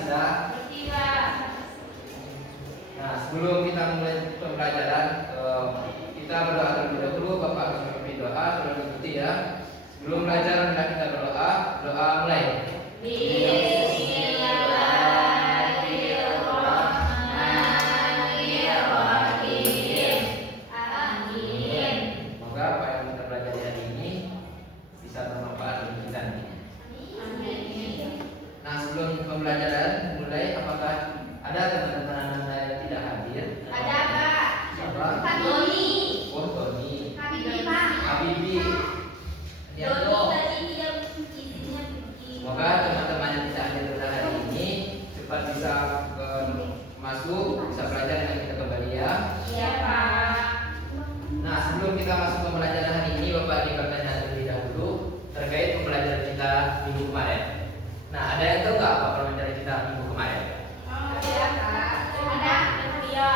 bisa? Nah, sebelum kita mulai pembelajaran, kita berdoa terlebih dahulu. Bapak harus memimpin doa, tolong ikuti ya. Sebelum belajar, hendak kita berdoa. Doa mulai. Semoga apa yang kita pelajari hari ini bisa bermanfaat bagi kita nantinya. Nah, sebelum pembelajaran mulai, apakah ada teman-teman Anda yang tidak hadir? Ada, Pak. Siapa? Pak Doni. Oh, Tony. Habibi, Pak. Habibi. Doni tadi tidak izinnya pergi. Semoga teman-teman yang tidak hadir pada hari ini cepat bisa masuk, bisa belajar dengan kita kembali ya. Iya, Pak. Nah, sebelum kita masuk ke pembelajaran hari ini, Bapak ada pertanyaan terlebih dahulu terkait pembelajaran kita minggu kemarin. Nah, ada yang tahu nggak apa pembelajaran kita minggu kemarin? Ada, Pak. Ada. Iya.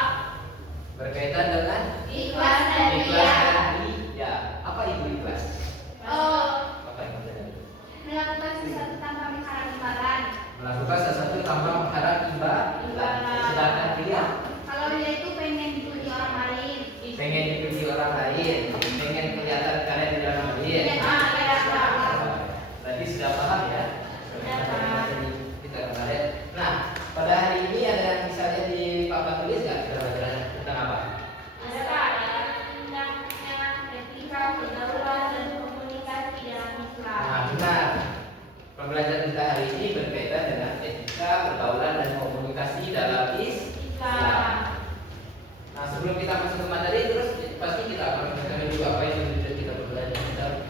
Berkaitan dengan Ikhlas dan ikhlas ria. dan ria. Apa itu ikhlas? Oh, Apa yang maksudnya? melakukan sesuatu tanpa mengharap imbalan. Melakukan sesuatu tanpa mengharap imbalan. Sedangkan ria, Kalau dia itu pengen dipuji orang lain. pengen dipuji orang lain, pengen kelihatan kalian di dalam lain. Ya, Pak. Tadi sudah paham ya? Ya, Pak. Kita kemarin. Nah, pada hari ini ada yang bisa lihat di papan tulis nggak? Kita belajar tentang apa? Ada, Pak. Hendaknya etika, pergaulan, dan komunikasi dalam Islam. Nah, benar. Pembelajaran kita hari ini berkaitan dengan etika, pergaulan, dan komunikasi dalam Islam. Nah, sebelum kita masuk ke materi, terus pasti kita akan mengetahui dulu apa yang sudah kita belajar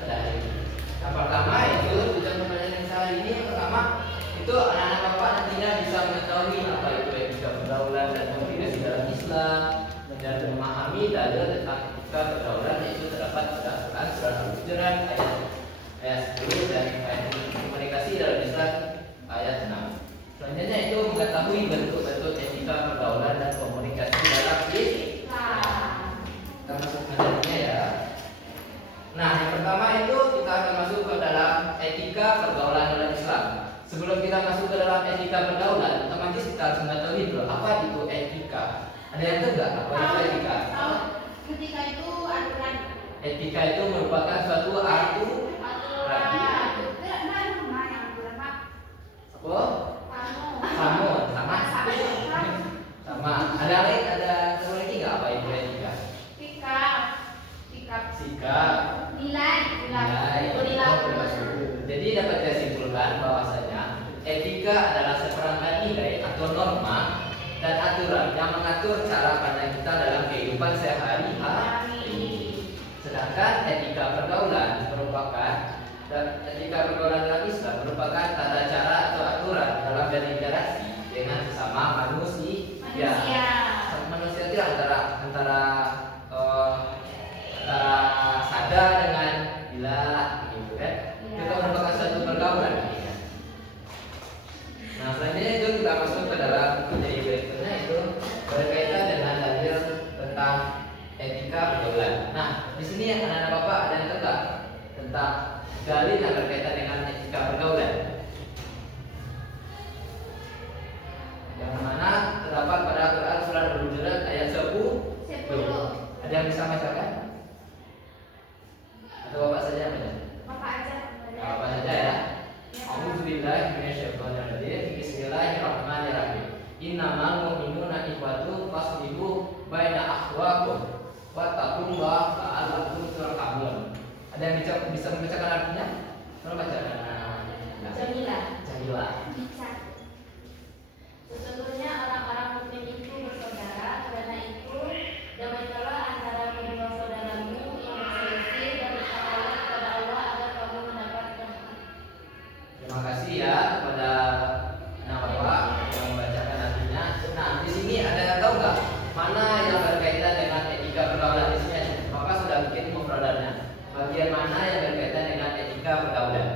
pada hari ini. Yang pertama itu tujuan pembelajaran kita hari ini. Yang pertama itu anak-anak bapak nantinya bisa mengetahui apa itu etika, pergaulan, dan komunikasi dalam Islam dan memahami dalil tentang etika, pergaulan yaitu terdapat pada Quran surah Al-Hujurat ayat 10 dan ayat komunikasi dalam Islam ayat 6. Selanjutnya itu mengetahui bentuk-bentuk etika, pergaulan, dan komunikasi dalam Islam. Kita masuk materinya ya. Nah, yang pertama itu kita akan masuk ke dalam etika, pergaulan dalam Islam. Sebelum kita masuk ke dalam etika, pergaulan, otomatis kita harus mengetahui dulu apa itu etika. Ada yang tahu nggak apa itu etika? Ketika itu aturan. Etika itu merupakan suatu aturan. Apa? Kamu sama? Sama. Ada lagi, ada tahu lagi nggak apa itu etika? Sikap. Nilai. Jadi dapat saya simpulkan bahwasanya etika adalah seperangkat nilai atau norma dan aturan yang mengatur cara pandang kita dalam kehidupan sehari-hari. Sedangkan etika pergaulan dalam Islam merupakan tata cara atau aturan dalam berinteraksi dengan sesama manusia. Manusia itu antara sada dengan ilah, gitu kan? Itu merupakan suatu pergaulan. Nah, selanjutnya itu kita masuk ke dalam materi berikutnya itu berkaitan dengan dalil tentang etika pergaulan. Nah, di sini anak-anak bapak ada yang tahu tentang dalil yang berkaitan dengan etika pergaulan, yang mana terdapat pada Quran surah Al-Hujurat ayat 10. Ada yang bisa bacakan? Atau bapak saja yang baca? Bapak saja ya. A'udzubillahi minasyaitonirrajim. Bismillahirrahmanirrahim. Innamal mu'minuna ikhwatun faslihu baina akhwakum wattaqullaha la'allakum turhamun. Ada yang bisa membacakan artinya? Tolong bacakan. Jamilah. Sesungguhnya orang-orang mukmin itu bersaudara, karena itu damaikanlah antara kedua saudaramu yang berselisih dan bertakwalah kepada Allah agar kamu mendapatkan. Terima kasih ya kepada anak bapak yang membacakan artinya. Nah, di sini ada yang tahu nggak mana yang berkaitan dengan etika pergaulan? Di sini bapak sudah bikin mufradatnya. Bagian mana yang berkaitan dengan etika pergaulan?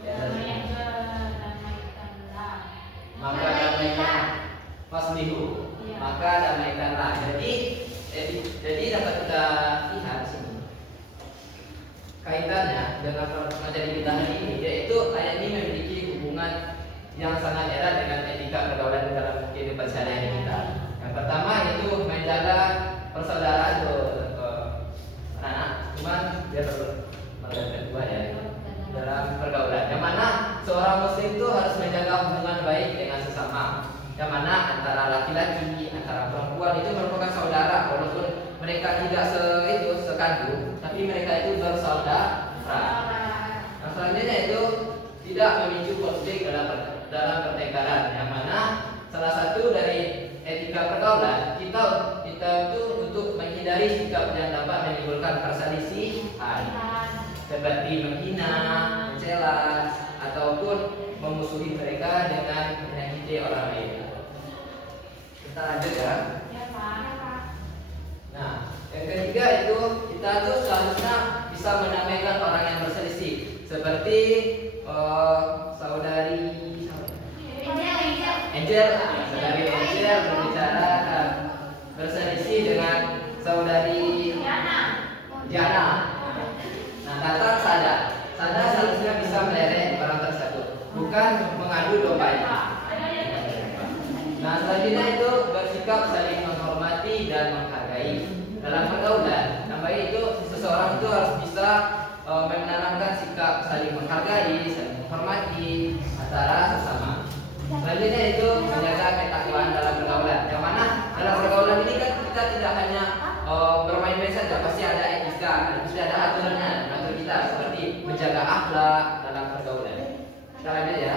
Ya, maka damaikan faslihu. Maka damaikanlah. Jadi dapat kita lihat sini kaitannya dengan materi kita hari ini, yaitu ayat ini memiliki hubungan yang sangat erat dengan etika pergaulan dalam kehidupan sehari-hari kita. Yang pertama itu menjaga persaudaraan anak-anak, cuman dia perlu kedua ya dalam pergaulan. Yang mana seorang muslim itu harus menjaga hubungan baik dengan sesama. Yang mana antara laki-laki, antara perempuan itu merupakan saudara, walaupun mereka tidak sekandung, tapi mereka itu bersaudara. Nah, selanjutnya itu tidak memicu konflik dalam pertengkaran. Yang mana salah satu dari etika pergaulan kita itu untuk menghindari sikap yang dapat menimbulkan perselisihan, seperti menghina, mencela, ataupun memusuhi mereka dengan menyakiti orang lain. Kita lanjut ya. Nah, yang ketiga itu kita tuh seharusnya bisa mendamaikan orang yang berselisih, seperti saudari Angel berbicara berselisih dengan saudari Diana. Nah, datang Sada seharusnya bisa meleleh orang tersebut, bukan mengadu domba. Nah, selanjutnya itu bersikap saling menghormati dan menghargai dalam pergaulan. Namanya itu seseorang itu harus bisa menanamkan sikap saling menghargai, saling menghormati antara sesama. Selanjutnya itu menjaga ketakwaan dalam pergaulan. Yang mana dalam pergaulan ini kan kita tidak hanya bermain-main saja, pasti ada etika, pasti ada aturannya, atur kita seperti menjaga akhlak dalam pergaulan. Kita lanjut ya.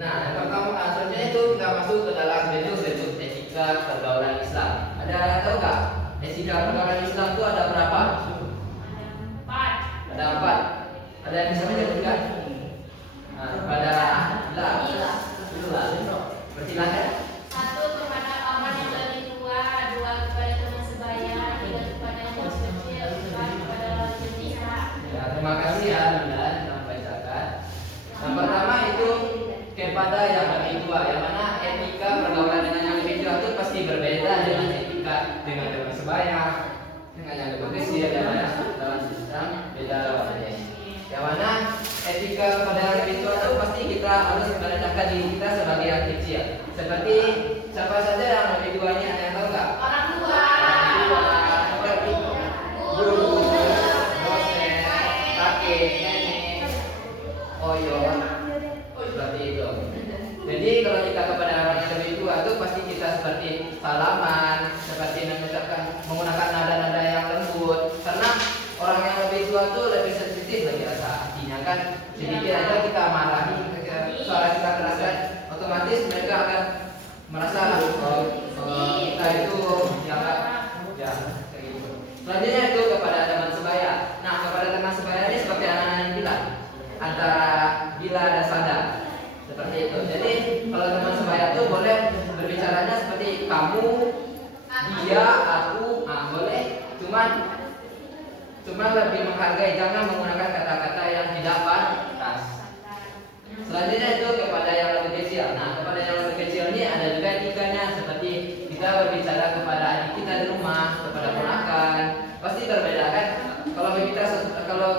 Nah, yang pertama selanjutnya itu kita masuk ke dalam bentuk etika pergaulan Islam. Ada tahu nggak? Etika pergaulan Islam itu ada berapa? Ada 4. Ada yang bisa menyebutkan? Nah, pada bersilakan. 1 kepada orang yang lebih tua, 2 kepada teman sebaya, 3 kepada yang masih kecil, 4 kepada lawan jenis. Ya, terima kasih ya Nanda telah bacakan. Yang pertama itu kepada yang lebih tua, yang mana etika pergaulan dengan yang lebih tua itu pasti berbeda dengan etika dengan teman sebaya, dengan yang lebih kecil, dalam sistem beda lawannya. Yang mana etika kepada yang lebih tua itu pasti kita harus merendahkan diri kita sebagai yang kecil. Seperti siapa saja yang lebih tua ini, ada yang tahu nggak? Orang tua. Seperti guru, dosen, kakek, nenek, oyon, seperti itu. Jadi kalau kita kepada orang yang lebih tua itu pasti kita seperti salaman, seperti menggunakan nada-nada yang lembut. Karena orang yang lebih tua itu lebih sensitif lagi rasa hatinya kan. Sedikit aja kita marahi, suara kita keraskan, otomatis mereka akan merasa kita itu jangan kayak gitu. Selanjutnya itu kepada teman sebaya. Nah, kepada teman sebaya ini seperti anak-anak yang bilang antara Bila dan Sada. Seperti itu. Jadi kalau teman sebaya itu boleh berbicaranya seperti kamu, dia, aku, boleh. Cuman lebih menghargai, jangan menggunakan kata-kata yang tidak pantas. Selanjutnya itu kepada yang lebih kecil. Nah, kepada yang lebih kecil ini ada juga etikanya, seperti kita berbicara kepada adik kita di rumah, kepada ponakan. Pasti berbeda kan? Kalau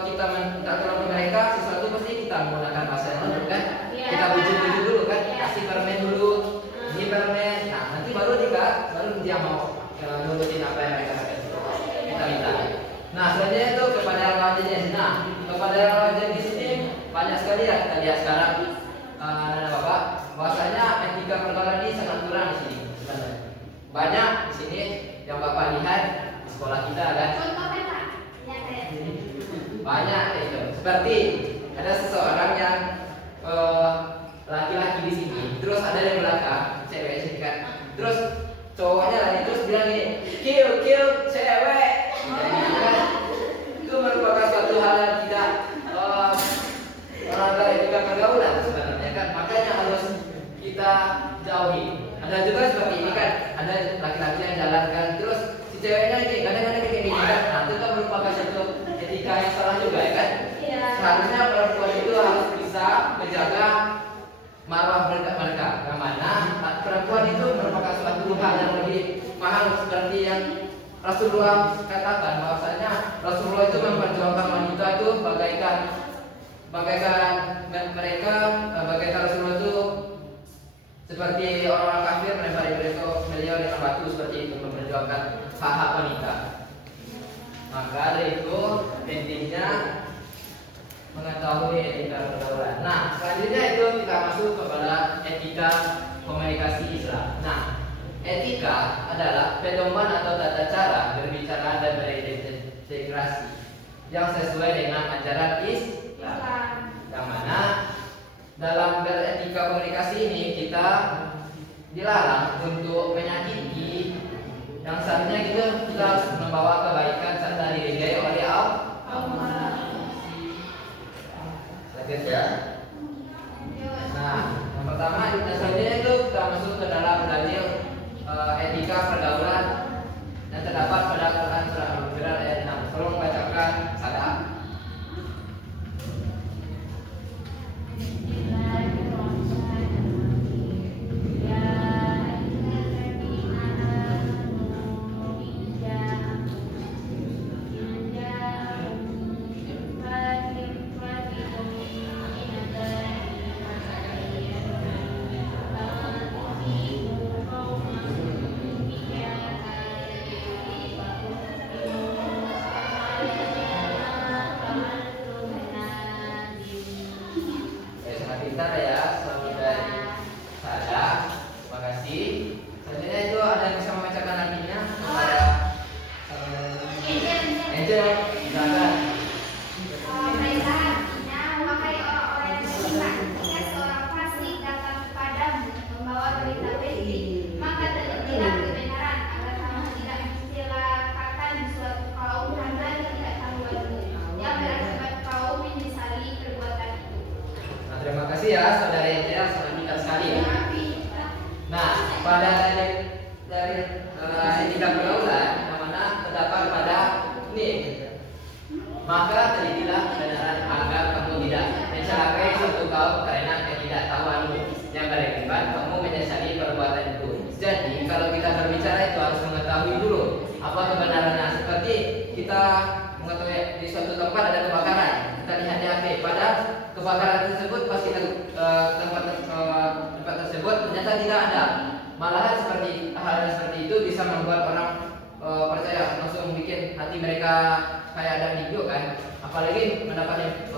kita minta tolong ke mereka sesuatu pasti kita menggunakan bahasa yang lembut kan? Kita bujuk-bujuk dulu kan? Kasih permen dulu, ini permen. Nah, nanti baru dia mau nurutin apa yang mereka katakan. Kita minta. Nah, selanjutnya itu kepada yang lawan jenis. Nah, kepada yang lawan jenis ini banyak sekali ya kita lihat sekarang, Bapak, bahwasanya etika pergaulan ini sangat kurang di sini. Banyak di sini yang Bapak lihat di sekolah kita kan. Banyak itu. Seperti ada seseorang yang laki-laki di sini, terus ada di belakang cewek sini kan. Terus cowoknya lagi terus bilang gini, kill cewek. Jadi kan itu merupakan suatu hal yang tidak melanggar etika pergaulan sebenarnya kan. Makanya harus kita jauhi. Ada juga seperti ini kan, ada laki-laki yang jalan kan, terus si ceweknya ini kadang-kadang kayak gini kan. Nah, itu kan merupakan satu etika yang salah juga ya kan. Seharusnya perempuan itu harus bisa menjaga marwah mereka. Yang mana perempuan itu merupakan suatu hal yang lebih mahal, seperti yang Rasulullah katakan bahwasanya Rasulullah itu memperjuangkan wanita itu bagaikan Rasulullah itu selanjutnya itu kita masuk kepada etika komunikasi Islam. Nah, etika adalah pedoman atau tata cara berbicara dan berintegrasi yang sesuai dengan ajaran Islam. Yang mana dalam beretika komunikasi ini kita dilarang untuk menyakiti, yang seharusnya kita harus membawa kebaikan serta diridai oleh Allah. Selanjutnya, nah yang pertama selanjutnya itu kita masuk ke dalam dalil etika pergaulan yang terdapat pada Quran surah Al-Hujurat ayat 6. Tolong bacakan Sada. Pintar ya, selalu dari saya. Terima kasih. Selanjutnya itu ada yang bisa membacakan artinya kepada Angel. Silakan. Mereka artinya, wahai orang-orang yang beriman, jika seorang fasik datang kepadamu membawa berita baik, maka telitilah kebenaran agar kamu tidak mencelakakan suatu kaum karena ketidaktahuanmu yang berakibat kaum menyesali perbuatan itu. Nah, terima kasih ya saudari Angel, sangat pintar sekali ya. Nah, pada dari etika pergaulan yang mana terdapat pada ini, maka telitilah kebenaran agar kamu tidak mencelakai suatu kaum karena ketidaktahuanmu yang berakibat kamu menyesali perbuatan itu. Jadi kalau kita berbicara itu harus mengetahui dulu apa kebenarannya. Seperti kita mengetahui di suatu tempat ada kebakaran, kita lihat di HP, pada kebakaran tersebut pas kita tempat tersebut ternyata tidak ada. Malahan hal seperti itu bisa membuat orang percaya, langsung bikin hati mereka kayak ada video kan. Apalagi mendapatkan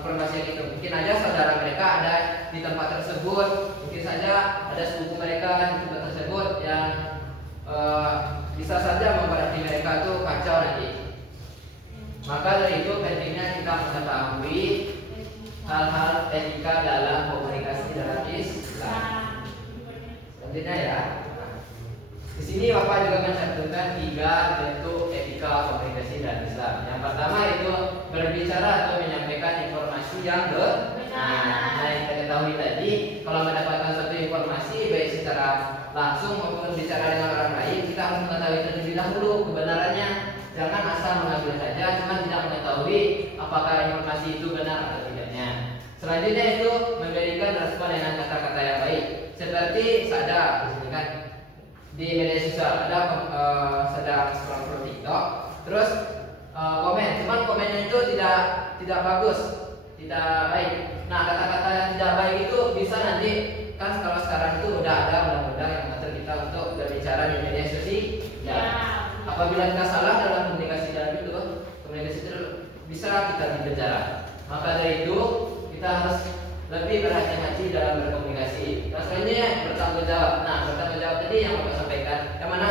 informasi yang itu. Mungkin aja saudara mereka ada di tempat tersebut, mungkin saja ada sepupu mereka di tempat tersebut yang bisa saja membuat hati mereka tuh kacau nanti. Maka dari itu pentingnya kita mengetahui hal-hal etika dalam komunikasi dalam Islam. Selanjutnya ya. Di sini Bapak juga mencantumkan 3 bentuk etika komunikasi dalam Islam. Yang pertama itu berbicara atau menyampaikan informasi yang benar. Nah, yang kita ketahui tadi, kalau mendapatkan suatu informasi baik secara langsung maupun bicara dengan orang lain, kita harus mengetahui terlebih dahulu kebenarannya. Jangan asal mengambil saja, cuma tidak mengetahui apakah informasi itu benar atau tidaknya. Selanjutnya itu memberikan respon dengan kata-kata yang baik. Seperti Sada di sini kan di media sosial ada sedang scroll TikTok, terus komen, cuman komennya itu tidak bagus, tidak baik. Nah, kata-kata yang tidak baik itu bisa nanti kan kalau sekarang itu udah ada undang-undang yang mengatur kita untuk berbicara di media sosial. Ya. Apabila kita salah dalam komunikasi itu bisa kita dipenjara. Maka dari itu kita harus lebih berhati-hati dalam berkomunikasi. Dan selanjutnya bertanggung jawab. Nah, bertanggung jawab tadi yang Bapak sampaikan, yang mana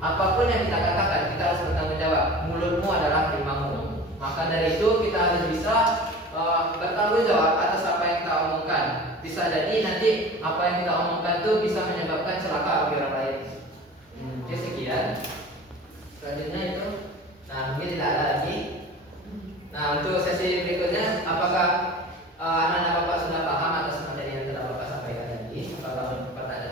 apapun yang kita katakan kita harus bertanggung jawab. Mulutmu adalah harimau. Maka dari itu kita harus bisa bertanggung jawab atas apa yang kita omongkan. Bisa jadi nanti apa yang kita omongkan itu bisa menyebabkan celaka bagi orang lain. Oke, sekian. Selanjutnya itu, nah mungkin tidak ada lagi. Nah, untuk sesi berikutnya, apakah anak-anak Bapak sudah paham atas materi yang telah Bapak sampaikan tadi? Apakah pernah ada